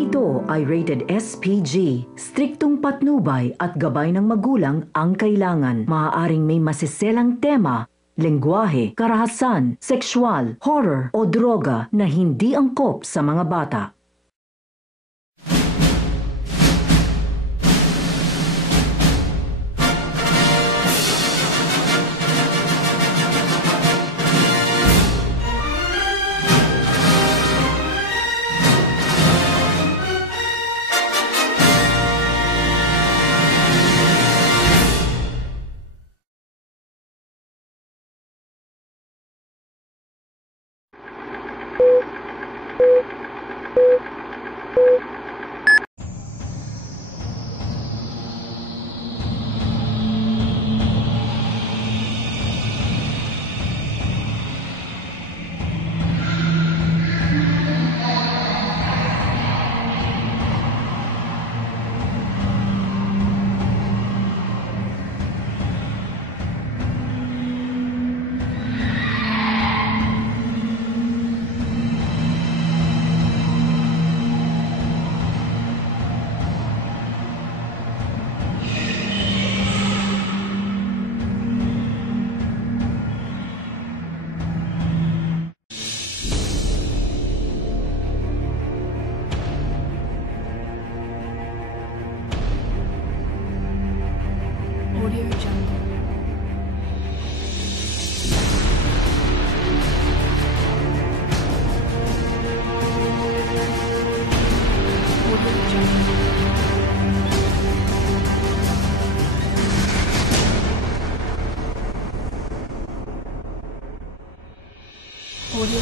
ito ay rated SPG. Striktong patnubay at gabay ng magulang ang kailangan. Maaaring may masiselang tema, lengguwahe, karahasan, sexual, horror o droga na hindi angkop sa mga bata. Audio Jungle. Audio Jungle. Audio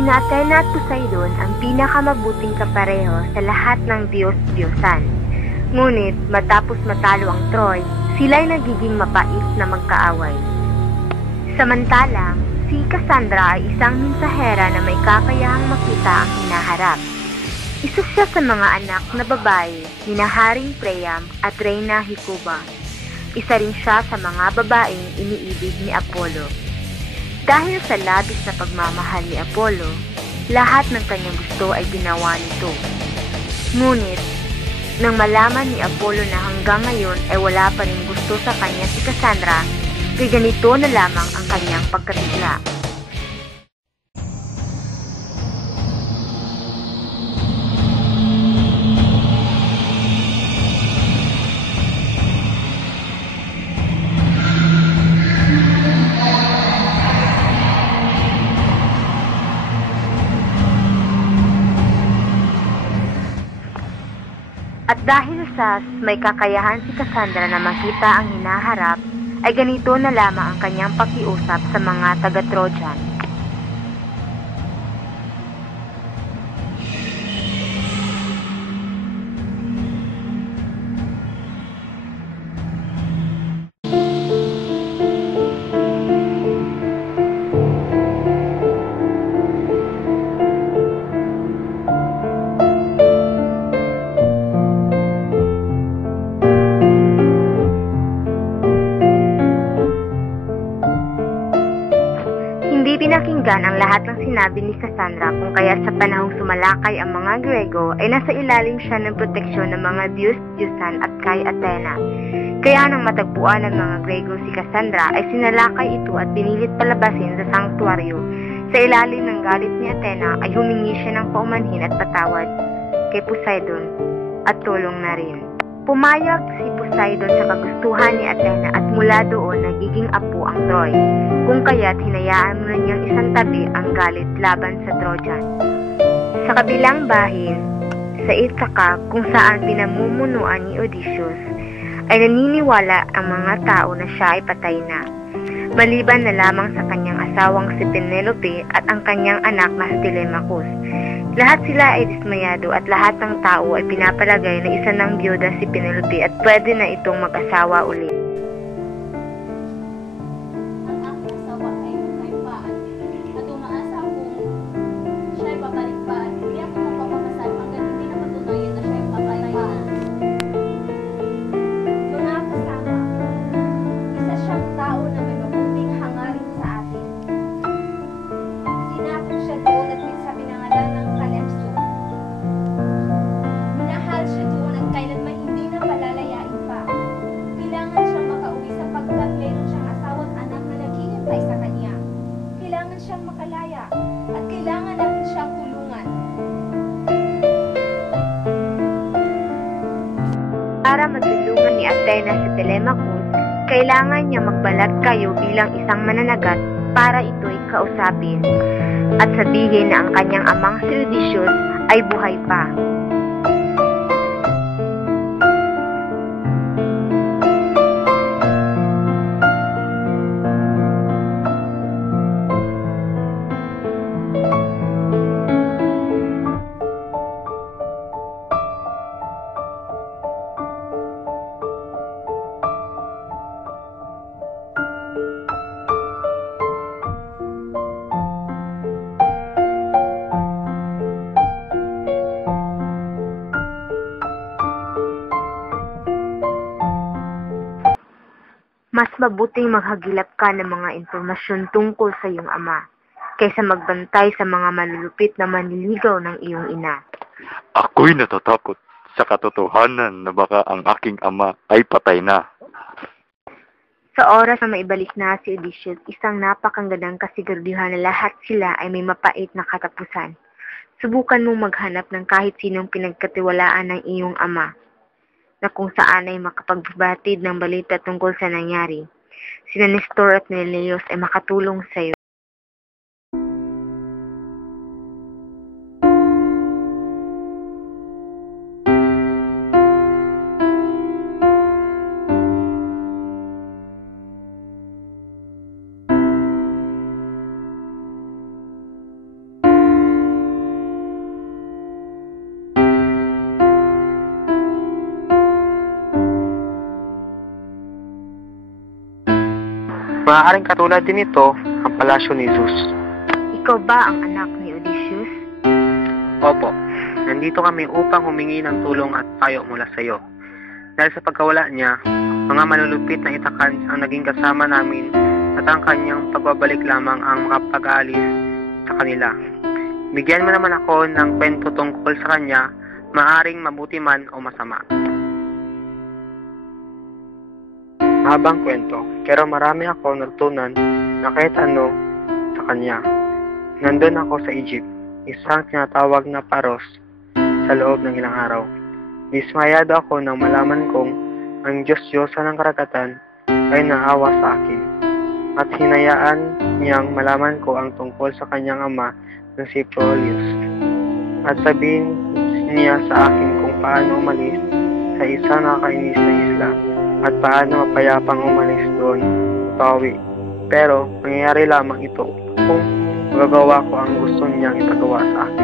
Sina Athena at Poseidon ang pinakamabuting kapareho sa lahat ng Diyos-Diyosan. Ngunit matapos matalo ang Troy, sila'y nagiging mapait na magkaaway. Samantalang, si Cassandra ay isang mensahera na may kakayahang makita ang hinaharap. Isa siya sa mga anak na babae ni Haring Priam at Reyna Hecuba. Isa rin siya sa mga babaeng iniibig ni Apollo. Dahil sa labis na pagmamahal ni Apollo, lahat ng kanyang gusto ay ginawa nito. Ngunit, nang malaman ni Apollo na hanggang ngayon ay wala pa rin gusto sa kanya si Cassandra, kaya ganito na lamang ang kanyang pagkabigla. At dahil sa may kakayahan si Cassandra na makita ang hinaharap, ay ganito na lamang ang kanyang pakiusap sa mga taga-Trojan. Pinakinggan ang lahat ng sinabi ni Cassandra kung kaya sa panahong sumalakay ang mga Grego ay nasa ilalim siya ng proteksyon ng mga Diyos-Diyosan at kay Athena. Kaya nang matagpuan ng mga Grego si Cassandra ay sinalakay ito at pinilit palabasin sa sanktuaryo. Sa ilalim ng galit ni Athena ay humingi siya ng paumanhin at patawad kay Poseidon at tulong na rin. Pumayag si Poseidon sa kagustuhan ni Athena at mula doon nagiging apo ang Troy, kung kaya't hinayaan muna niyang isang tabi ang galit laban sa Trojan. Sa kabilang bahin, sa Ithaca kung saan pinamumunuan ni Odysseus, ay naniniwala ang mga tao na siya ay patay na, maliban na lamang sa kanyang asawang si Penelope at ang kanyang anak na si Telemachus. Lahat sila ay dismayado at lahat ng tao ay pinapalagay na isa ng byuda si Penelope at pwede na itong mag-asawa ulit. Ang aking asawa ay nagkaimpaan at umaasa kung siya ay babalik pa at hindi ako magpapakasal hanggang hindi na patunayan na siya ay papaypaan. Mga kasama, isa siyang tao na may mabuting hangarin sa atin. Sinapot siya doon at sa pinangalan ng Calypso. Minahal siya doon at kailanman hindi na palalayain pa. Kailangan siyang makauwi sapagkat meron siyang asawa at anak na naghihintay sa kanya. Kailangan siyang makalaya at kailangan natin siyang tulungan. Para matulungan ni Athena si Telemachus, kailangan niya magbalat kayo bilang isang mananagat para ito'y kausapin at sabihin na ang kanyang amang si Odysseus ay buhay pa. Mas mabuting maghagilap ka ng mga impormasyon tungkol sa iyong ama, kaysa magbantay sa mga malulupit na manliligaw ng iyong ina. Ako'y natatakot sa katotohanan na baka ang aking ama ay patay na. Sa oras na maibalik na si Odysseus, isang napakagandang kasiguraduhan na lahat sila ay may mapait na katapusan. Subukan mong maghanap ng kahit sinong pinagkatiwalaan ng iyong ama, na kung saan ay makapagbatid ng balita tungkol sa nangyari. Sina Nestor at Neleus ay makatulong sa iyo. Maaaring katulad din ito ang palasyo ni Zeus. Ikaw ba ang anak ni Odysseus? Opo, nandito kami upang humingi ng tulong at payo mula sa iyo. Dahil sa pagkawala niya, mga malulupit na Ithacan ang naging kasama namin at ang kanyang pagbabalik lamang ang makapag-aalis sa kanila. Bigyan mo naman ako ng kwento tungkol sa kanya, maaaring mabuti man o masama. Habang kwento, pero marami ako natutunan na kahit ano sa kanya. Nandun ako sa Egypt, isang tinatawag na Paros, sa loob ng ilang araw. Dismayado ako nang malaman kong ang Diyos-Diyosa ng karagatan ay naawa sa akin. At hinayaan niyang malaman ko ang tungkol sa kanyang ama na si Proleus. At sabihin niya sa akin kung paano umalis sa isang nakakainis na isla at paano mapayapang umalis doon, pawi. Pero, nangyayari lamang ito kung magagawa ko ang gusto niyang ipagawa sa akin.